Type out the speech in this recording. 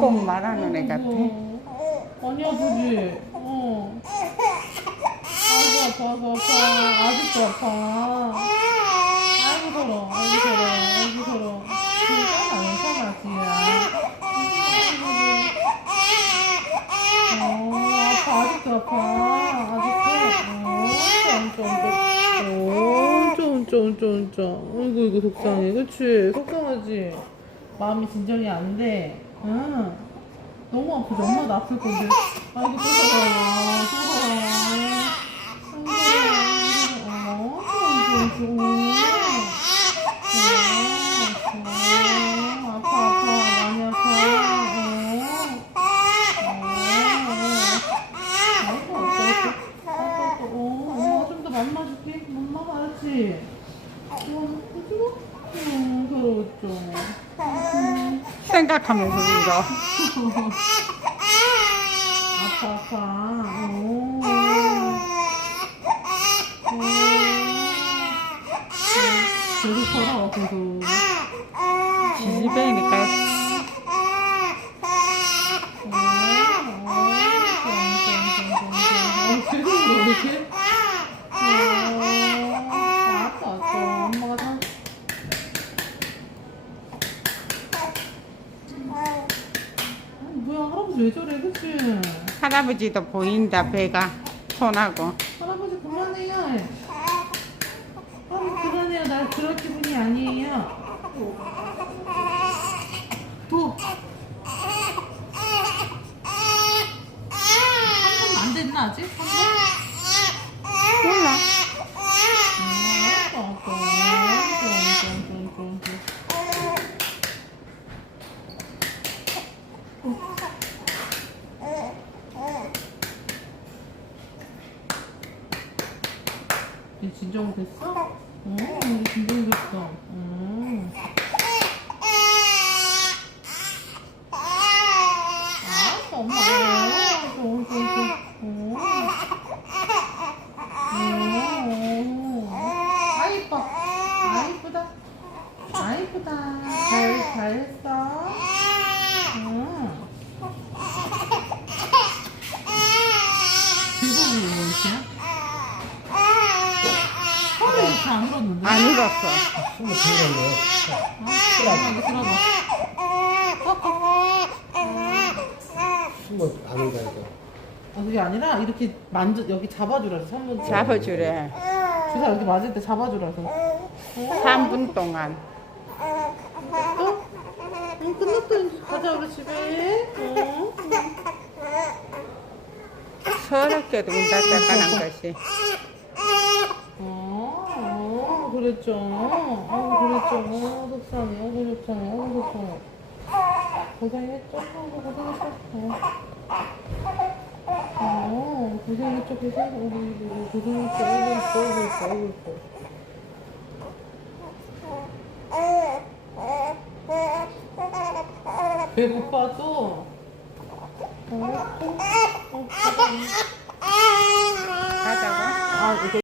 꼭 말하는 애 같아. 아니야, 그지? 어. 아이고 아파 아이고 아파 아직도 아파. 아이고 서러 아이고 서러 아이고 서러. 괜찮아 괜찮아 지야. 어 아파 아직도 아파. 엄청, 엄청, 엄청. 아이고, 이거 속상해. 그치? 속상하지? 마음이 진정이 안 돼. 응. 너무 아프지? 엄마도 아플 건데. 아이고, 또 어. 어. 어. 어, 더 맘마 줄게. 생각하면서 울어. 아파 아파 오. 오. 계속 걸어 계속 지지배니까 계속 울어 이렇게 아파 아파 엄마가 다 아니, 뭐야 할아버지 왜 저래 그치? 할아버지도 보인다 배가 손하고. 할아버지 그만해요. 할아버지 그만해요. 나 그럴 기분이 아니에요. 또. 한번안 됐나 아직? 한 번? 몰라. 음, 아빠, 아빠. 아이고, 아이고, 아이고, 아이고. 이제 진정 됐어? 어, 이제 진정 됐어. 음. 알았어, 엄마. 알았어, 알았어, 알았어. 어. 오. 아, 이뻐. 아, 이쁘다. 아, 이쁘다. 잘, 잘했어. 응. 이렇게? 처 안 울었는데? 안 울었어. 숨을 들어봐. 숨을 안 온다니까. 아, 그게 아니라 이렇게 만져, 여기 잡아주라서, 3분. 잡아주래. 주사 이렇게 맞을 때 잡아주라서. 3분 동안. 또? 응, 끝났다. 이제 가자, 우리 집에. 어? 서럽게도 운다 짝깐한 것이. 어, 어, 그랬죠. 어, 그랬죠. 어, 속상해. 어, 그랬잖아. 어, 속상해. 고생했죠? 어, 고생했어. 어. 어, 고생했죠, 고생. 어, 우리 고생했죠. 어이구, 어이구, 어이구, 어이구. 배고파 또? 어, 또? 어, 가자고. 아, 이게